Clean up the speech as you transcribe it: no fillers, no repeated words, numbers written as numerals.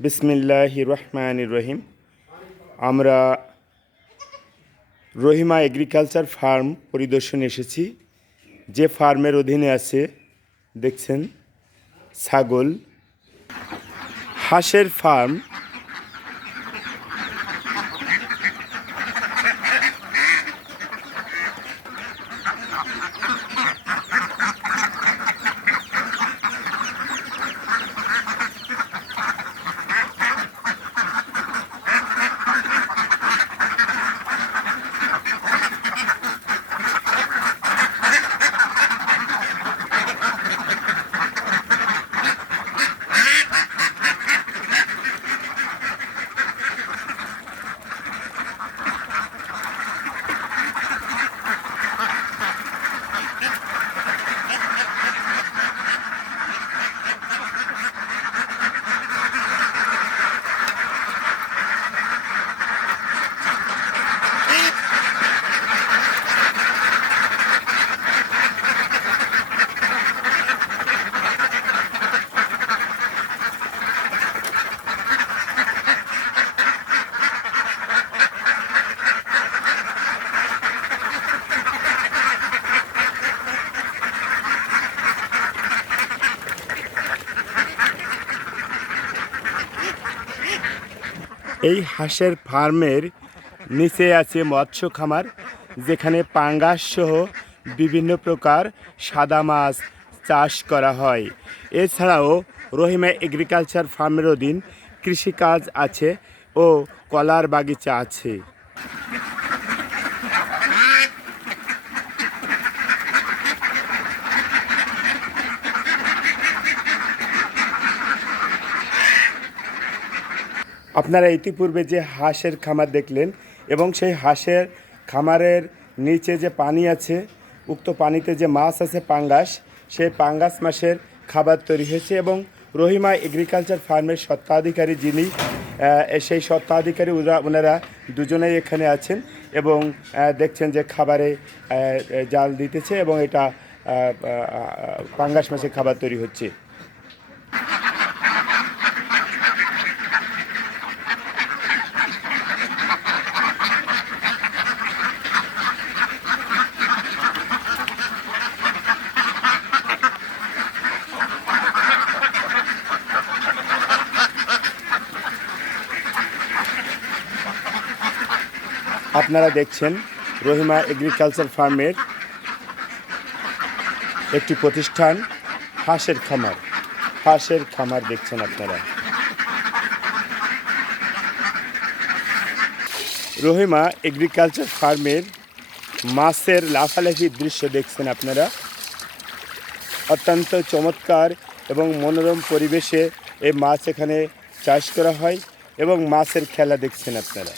বিসমিল্লাহির রহমানির রহিম। আমরা রহিমা এগ্রিকালচার ফার্ম পরিদর্শনে এসেছি। যে ফার্মের অধীনে আছে দেখছেন ছাগল, হাঁসের ফার্ম। এই হাঁসের ফার্মের নিচে আছে মৎস্য খামার, যেখানে পাঙ্গাস সহ বিভিন্ন প্রকার সাদা মাছ চাষ করা হয়। এছাড়াও রহিমা এগ্রিকালচার ফার্মের অধীন কৃষিকাজ আছে ও কলার বাগিচা আছে। আপনারা ইতিপূর্বে যে হাঁসের খামার দেখলেন এবং সেই হাঁসের খামারের নিচে যে পানি আছে, উক্ত পানিতে যে মাছ আছে পাঙ্গাস, সেই পাঙ্গাস মাছের খাবার তৈরি হয়েছে। এবং রহিমা এগ্রিকালচার ফার্মের স্বত্বাধিকারী যিনি, সেই স্বত্বাধিকারী ওনারা দুজনেই এখানে আছেন এবং দেখছেন যে খাবারে জাল দিতেছে এবং এটা পাঙ্গাস মাছের খাবার তৈরি হচ্ছে। আপনারা দেখছেন রহিমা এগ্রিকালচার ফার্মের একটি প্রতিষ্ঠান, হাঁসের খামার দেখছেন আপনারা। রহিমা এগ্রিকালচার ফার্মের মাছের লাফালাফির দৃশ্য দেখছেন আপনারা। অত্যন্ত চমৎকার এবং মনোরম পরিবেশে এই মাছ এখানে চাষ করা হয় এবং মাছের খেলা দেখছেন আপনারা।